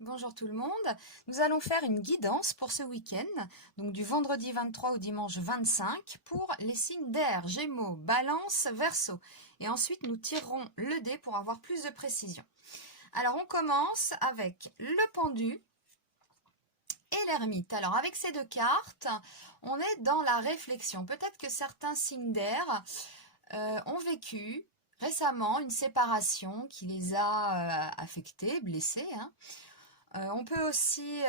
Bonjour tout le monde, nous allons faire une guidance pour ce week-end, donc du vendredi 23 au dimanche 25 pour les signes d'air, Gémeaux, Balance, Verseau. Et ensuite nous tirerons le dé pour avoir plus de précision. Alors on commence avec le pendu et l'ermite. Alors avec ces deux cartes, on est dans la réflexion. Peut-être que certains signes d'air ont vécu récemment une séparation qui les a affectés, blessés, hein. On peut aussi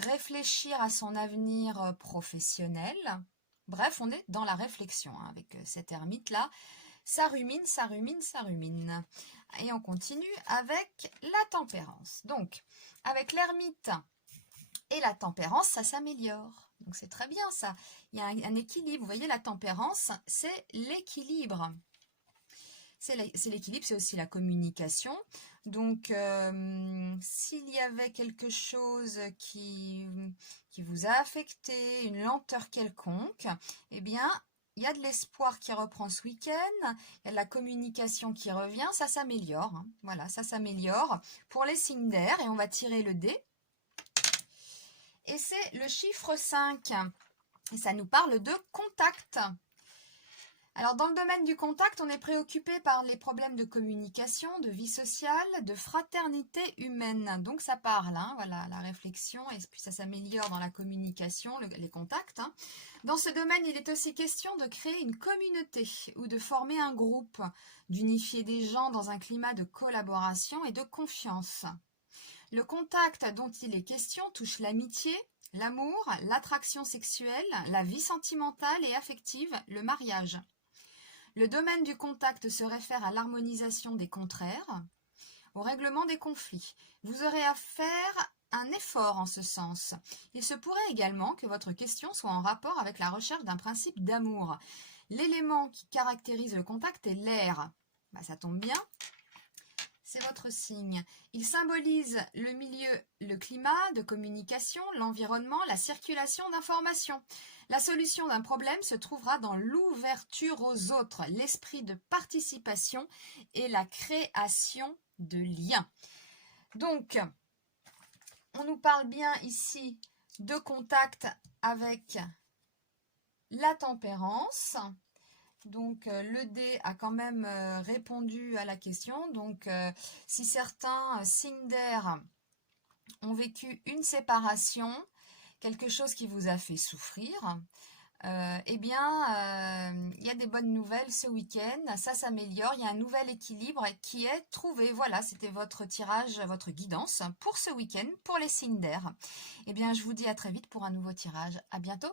réfléchir à son avenir professionnel. Bref, on est dans la réflexion hein, avec cet ermite-là. Ça rumine, ça rumine, ça rumine. Et on continue avec la tempérance. Donc, avec l'ermite et la tempérance, ça s'améliore. Donc c'est très bien ça. Il y a un équilibre. Vous voyez, la tempérance, c'est l'équilibre. C'est l'équilibre, c'est aussi la communication. Donc, s'il y avait quelque chose qui vous a affecté, une lenteur quelconque, eh bien, il y a de l'espoir qui reprend ce week-end, il y a de la communication qui revient, ça s'améliore. Hein. Voilà, ça s'améliore pour les signes d'air et on va tirer le dé. Et c'est le chiffre 5. Et ça nous parle de contact. Alors, dans le domaine du contact, on est préoccupé par les problèmes de communication, de vie sociale, de fraternité humaine. Donc, ça parle, hein, voilà, la réflexion, et puis ça s'améliore dans la communication, les contacts. Hein. Dans ce domaine, il est aussi question de créer une communauté ou de former un groupe, d'unifier des gens dans un climat de collaboration et de confiance. Le contact dont il est question touche l'amitié, l'amour, l'attraction sexuelle, la vie sentimentale et affective, le mariage. Le domaine du contact se réfère à l'harmonisation des contraires, au règlement des conflits. Vous aurez à faire un effort en ce sens. Il se pourrait également que votre question soit en rapport avec la recherche d'un principe d'amour. L'élément qui caractérise le contact est l'air. Ça tombe bien. C'est votre signe. Il symbolise le milieu, le climat de communication, l'environnement, la circulation d'informations. La solution d'un problème se trouvera dans l'ouverture aux autres, l'esprit de participation et la création de liens. Donc, on nous parle bien ici de contact avec la tempérance. Donc, le dé a quand même répondu à la question. Donc, si certains signes d'air ont vécu une séparation, quelque chose qui vous a fait souffrir, eh bien, il y a des bonnes nouvelles ce week-end. Ça s'améliore. Il y a un nouvel équilibre qui est trouvé. Voilà, c'était votre tirage, votre guidance pour ce week-end, pour les signes d'air. Eh bien, je vous dis à très vite pour un nouveau tirage. À bientôt.